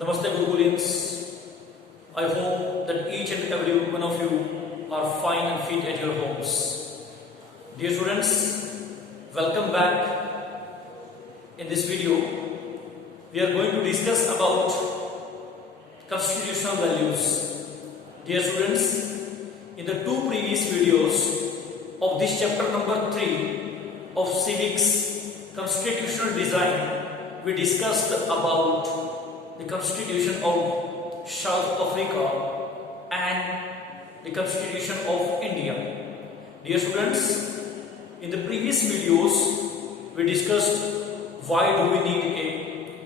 Namaste Gurukulins. I hope that each and every one of you are fine and fit at your homes. Dear students, welcome back. In this video, we are going to discuss about constitutional values. Dear students, in the two previous videos of this chapter number 3 of Civics Constitutional Design, we discussed about the Constitution of South Africa and the Constitution of India. Dear students, in the previous videos we discussed why do we need a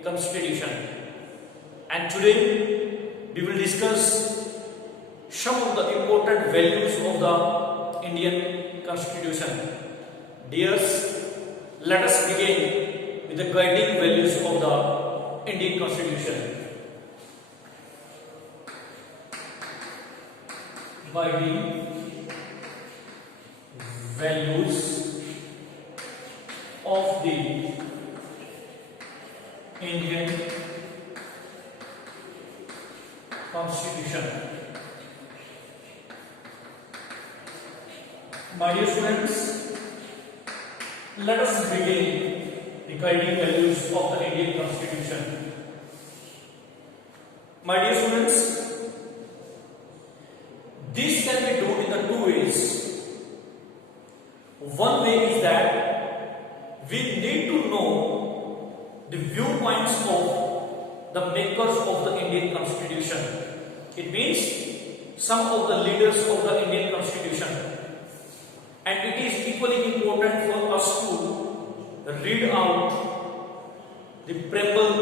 constitution, and today we will discuss some of the important values of the Indian Constitution. Dears, let us begin with the guiding values of the Indian Constitution. Guiding values of the Indian Constitution. My dear students, let us begin the guiding values of the Indian Constitution. My dear students, this can be done in the two ways. One way is that we need to know the viewpoints of the makers of the Indian Constitution. It means some of the leaders of the Indian Constitution. And it is equally important for us to read out the preamble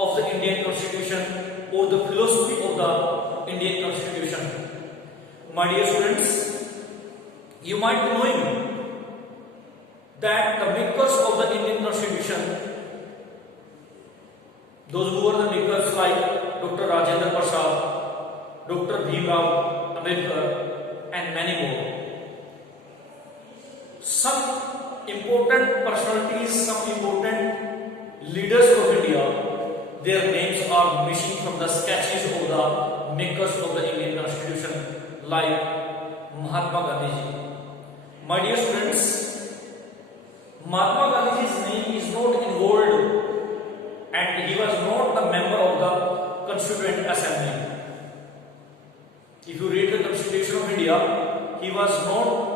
of the Indian Constitution or the philosophy of the Indian Constitution. My dear students, you might be knowing that the makers of the Indian Constitution, those who were the makers like Dr. Rajendra Prasad, Dr. Bhimrao Ambedkar and many more. Some important personalities, some important leaders of India, their names are missing from the sketches of the makers of the Indian Constitution, like Mahatma Gandhi. My dear students, Mahatma Gandhi's name is not involved, and he was not the member of the Constituent Assembly. If you read the Constitution of India, he was not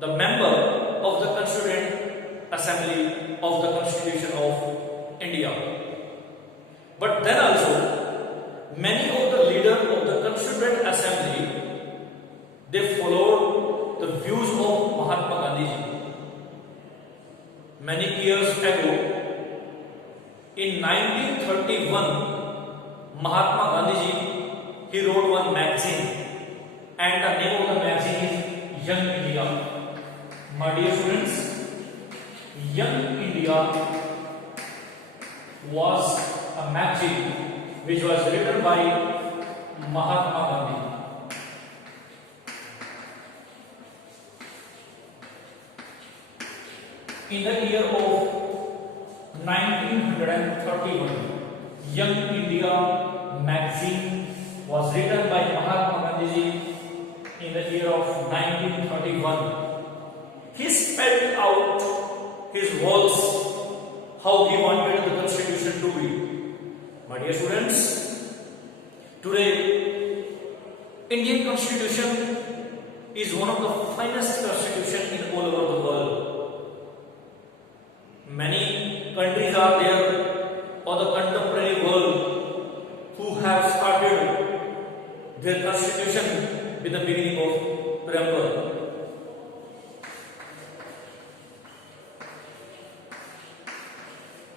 the member of the Constituent Assembly of the Constitution of India. But then also, many of the leaders of the Constituent Assembly, they followed the views of Mahatma Gandhi. Many years ago, in 1931, Mahatma Gandhi, he wrote one magazine, and the name of the magazine is Young India. My dear students, Young India was a magazine which was written by Mahatma Gandhi. In the year of 1931, Young India magazine was written by Mahatma Gandhi in the year of 1931. He spelled out his goals, how he wanted the Constitution to be. My dear students, today Indian Constitution is one of the finest constitutions in all over the world. Many countries are there or the contemporary world who have started their constitution with the beginning of preamble.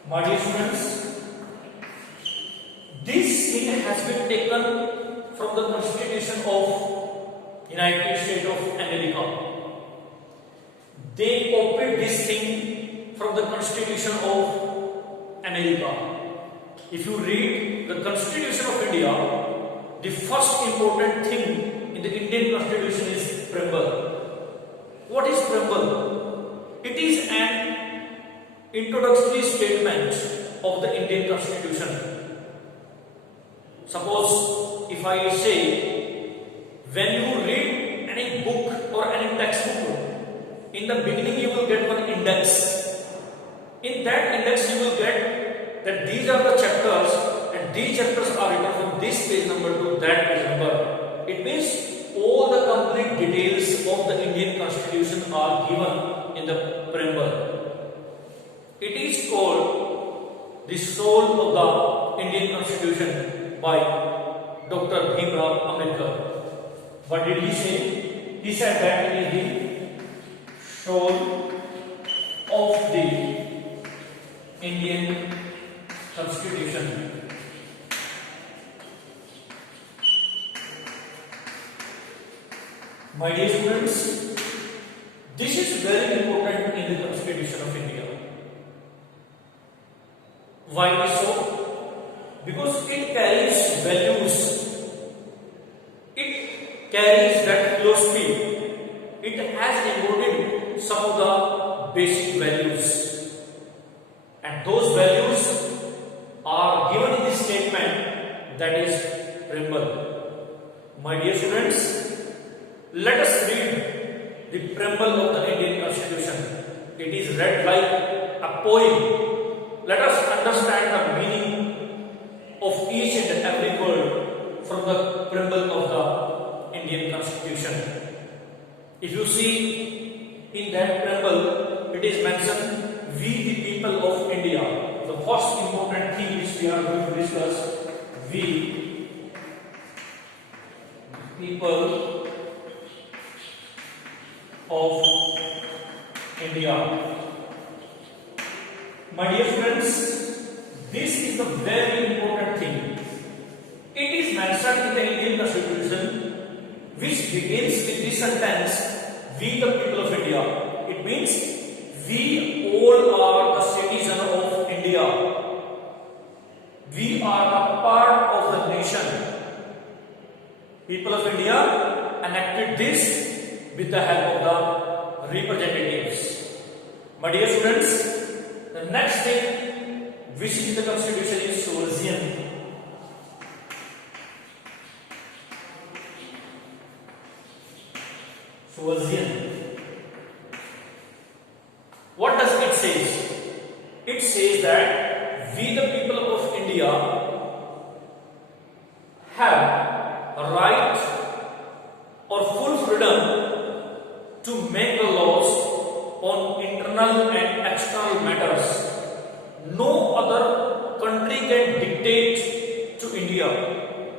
My dear students, this thing has been taken from the Constitution of United States of America. They copied this thing from the Constitution of America. If you read the Constitution of India, the first important thing in the Indian Constitution is preamble. What is preamble? It is an introductory statement of the Indian Constitution. Suppose if I say, when you read any book or any textbook, in the beginning you will get one index. In that index you will get that these are the chapters and these chapters are written from this page number to that page number. It means all the complete details of the Indian Constitution are given in the preamble. It is called the soul of the Indian Constitution by Dr. Bhimrao Ambedkar. What did he say? He said that it is the soul of the Indian Constitution. My dear students, this is very important in the Constitution of India. Why is so? Because it carries values. It carries that philosophy. It has embodied some of the basic values. And those values are given in this statement, that is preamble. My dear students, let us read the preamble of the Indian Constitution. It is read like a poem. Let us understand the meaning of each and every word from the preamble of the Indian Constitution. If you see in that preamble, it is mentioned, we the people of India. The first important thing which we are going to discuss, we people of India. My dear friends, this is a very important thing. It is mentioned in the Indian Constitution, which begins with this sentence, we the people of India. It means we all are the citizens of India. We are a part of the nation. People of India enacted this with the help of the representatives. My dear students, the next thing which is in the Constitution is sovereign. Sovereign. What does it say? It says that we the people of India have a right or full freedom to make the laws on internal and external matters. No other country can dictate to India.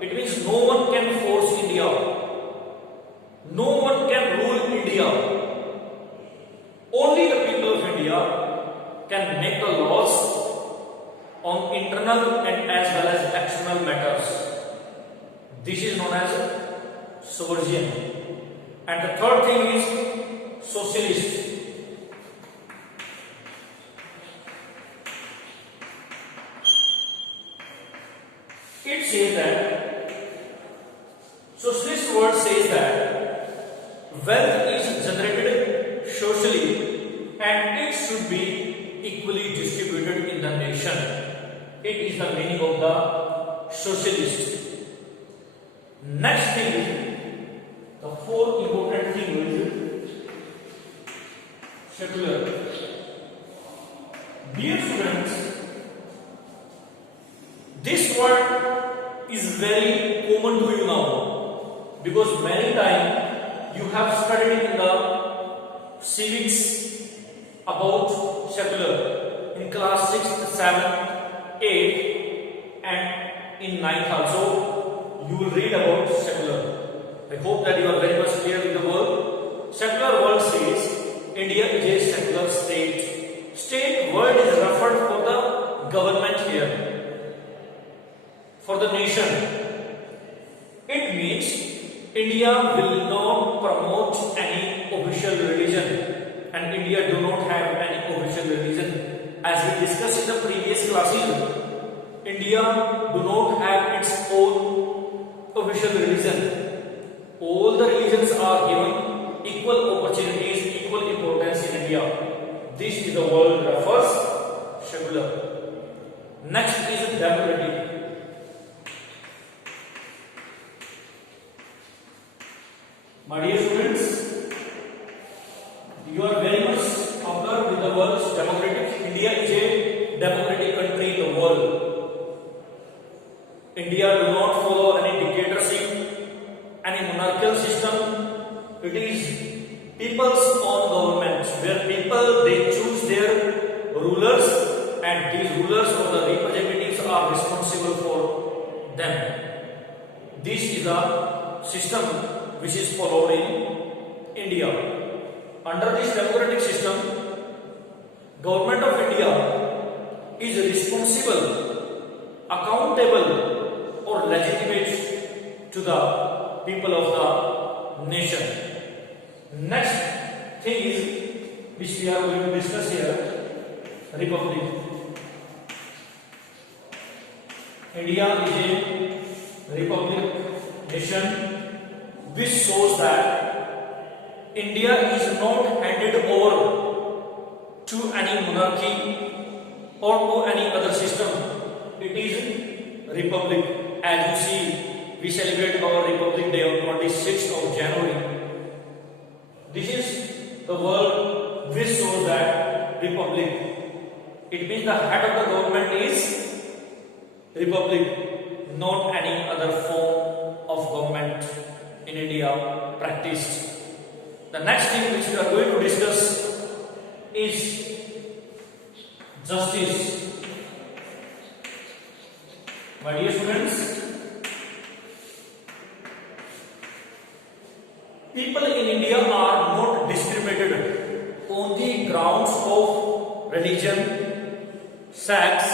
It means no one can force India. No one can rule India. Only the people of India can make the laws on internal and as well as external matters. This is known as sovereign. And the third thing is socialist. It says that socialist word says that wealth is generated socially and it should be equally distributed in the nation. It is the meaning of the socialist. Next thing is the fourth important thing is secular. Dear students, this word is very common to you now because many times you have studied in the civics about secular in class 6th, 7th, 8th and in 9th also you will read about secular. I hope that you are very much clear with the word. Secular word says India is a secular state. State word is referred for the government here, for the nation. It means India will not promote any official religion and India do not have any official religion. As we discussed in the previous classes, India do not have its own official religion. All the religions are given equal opportunities, equal importance in India. This is the word refers secular. Next is democratic. India do not follow any dictatorship, any monarchical system. It is people's own government where people they choose their rulers, and these rulers or the representatives are responsible for them. This is a system which is followed in India. Under this democratic system, Government of India is responsible, accountable or legitimate to the people of the nation. Next thing is which we are going to discuss here, Republic. India is a republic nation which shows that India is not handed over to any monarchy or to any other system. It is republic. As you see, we celebrate our Republic Day on 26th of January. This is the word which shows that republic. It means the head of the government is republic, not any other form of government in India practiced. The next thing which we are going to discuss is justice. My dear students, people in India are not discriminated on the grounds of religion, sex,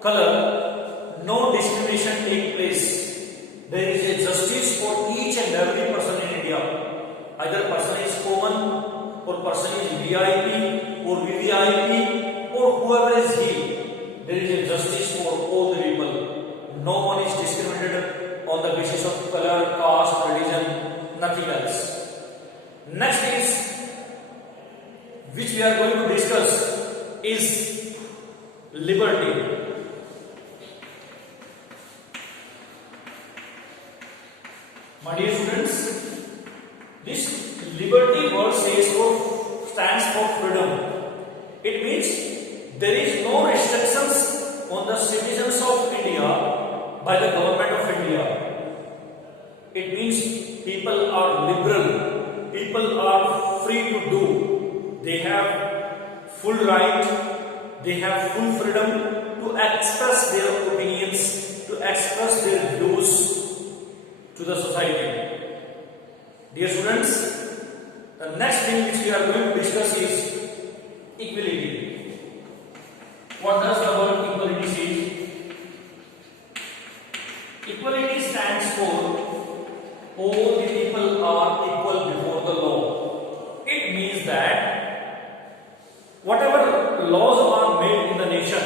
color. No discrimination takes place. There is a justice for each and every person in India. Either person is common or person is VIP or VVIP or whoever is he. There is a justice for all the people. No one is discriminated on the basis of color, caste, religion, nothing else. Next is, which we are going to discuss, is liberty. My dear students, this liberty word stands for freedom. It means there is no restrictions on the citizens of India by the government of India. It means people are liberal, people are free to do. They have full right, they have full freedom to express their opinions, to express their views to the society. Dear students, the next thing which we are going to discuss is equality. What does the word equality say? Equality stands for all the people are equal before the law. It means that whatever laws are made in the nation,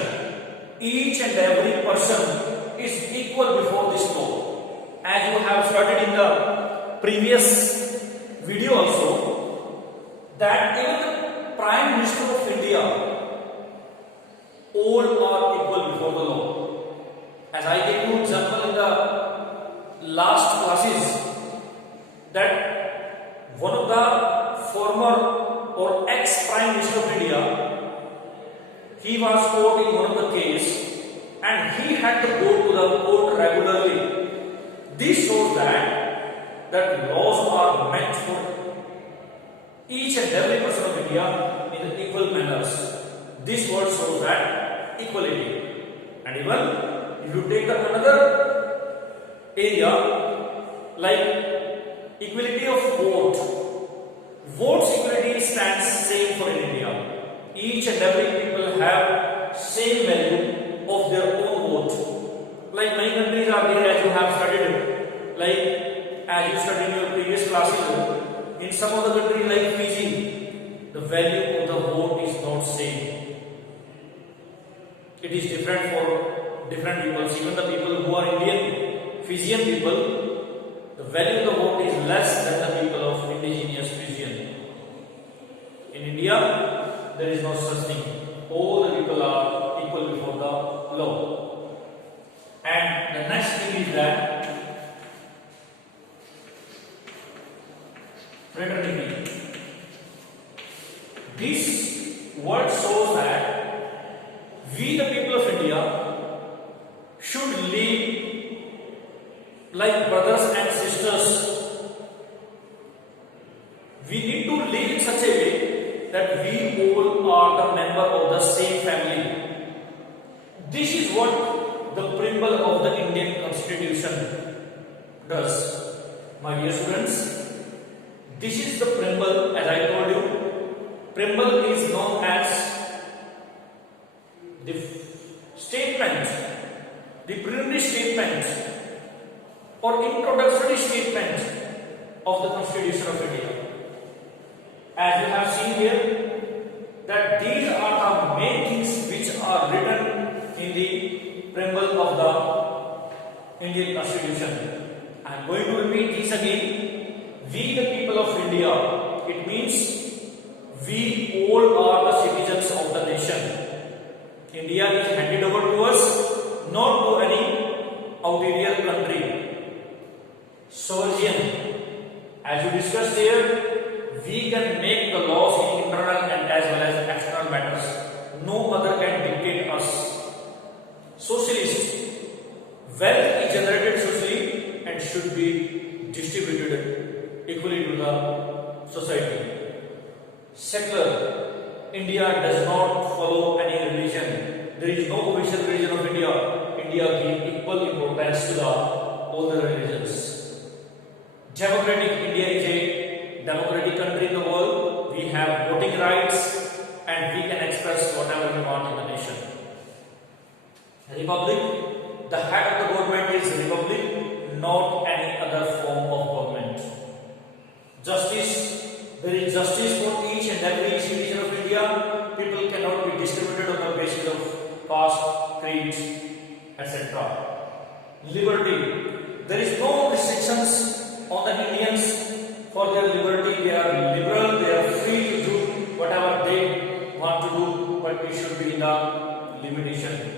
each and every person is equal before this law. As you have studied in the previous video also, that even the Prime Minister of India, all are equal before the law. As I gave you example in the last classes, that one of the former or ex-Prime Minister of India, he was caught in one of the case and he had to go to the court regularly. This shows that laws are meant for each and every person of India in the equal manners. This word shows that equality. And even if you take another area like equality of votes equality stands same for India. Each and every people have same value of their own vote. Like many countries are there, as you have studied, like as you studied in your previous classes. In some of the countries like Fiji, the value of the vote is not same. It is different for different people. Even the people who are Indian, Fijian people, the value of the vote is less than the people of indigenous Fijian. In India, there is no such thing. All the people are equal before the law. And the next thing is that fraternity. This word shows that we, the people of India, should live like brothers and sisters. We need to live in such a way that we all are the member of the same family. This is what the preamble of the Indian Constitution does. My dear students, this is the preamble. As I told you, preamble is known as the statement, the preliminary statement or introductory statement of the Constitution of India. As you have seen here, that these are the main things which are written in the preamble of the Indian Constitution. I am going to repeat this again. We the people of India, it means we all are the citizens of the nation. India is handed over to us, not to any outerior country. Sovereign, as you discussed here, we can make the laws in internal and as well as external matters. No other can dictate us. Socialist, wealth is generated socially and should be distributed equally to the society. Secular, India does not follow any religion. There is no official religion of India. India gives equal importance to all the religions. Democratic, India is a democratic country in the world. We have voting rights and we can express whatever we want in the nation. Republic, the head of the government is republic, not any other form of government. Justice, there is justice for each and every citizen of India. People cannot be distributed on the basis of caste, creed, etc. Liberty, there is no restrictions on the Indians for their liberty. They are liberal, they are free to do whatever they want to do, but it should be in the limitation.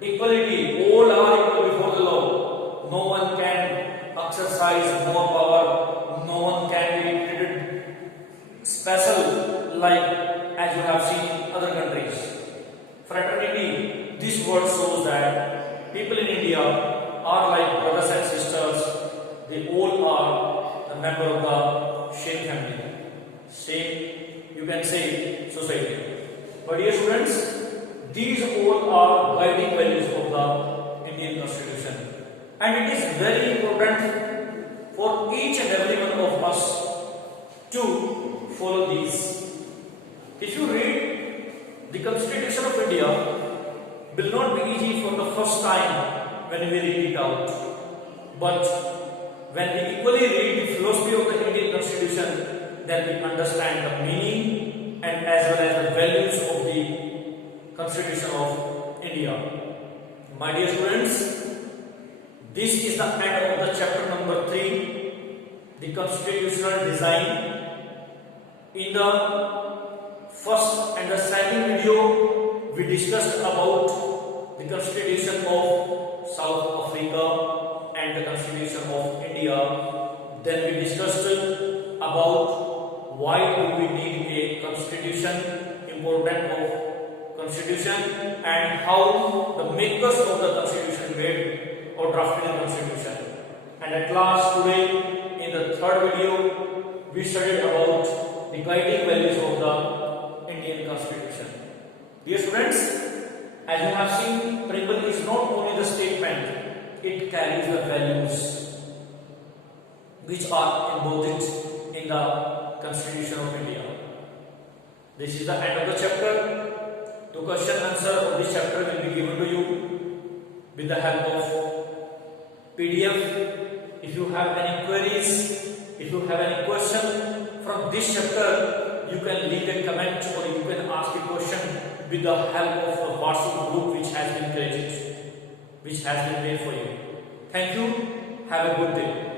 Equality, all are equal before the law. No one can exercise more power, no one can be treated special like as you have seen in other countries. Fraternity, this word shows that people in India are like brothers and sisters. They all are a member of the same family, same, you can say, society. But dear students, these all are guiding values of the Indian Constitution, and it is very important for each and every one of us to follow these. If you read the Constitution of India, will not be easy for the first time when we read it out, but when we equally read the philosophy of the Indian Constitution, then we understand the meaning and as well as the values of the Constitution of India. My dear students, this is the end of the chapter number 3, the constitutional design. In the first and the second video, we discussed about the Constitution of South Africa and the Constitution of India. Then we discussed about why do we need a constitution, importance of constitution, and how the makers of the constitution made or drafted the constitution. And at last today, in the third video, we studied about the guiding values of the Indian Constitution. Dear students, as you have seen, preamble is not only the statement, it carries the values which are embodied in the Constitution of India. This is the end of the chapter. The question and answer of this chapter will be given to you with the help of PDF. If you have any queries, if you have any question from this chapter, you can leave a comment or you can ask a question with the help of the WhatsApp group which has been created, which has been made for you. Thank you. Have a good day.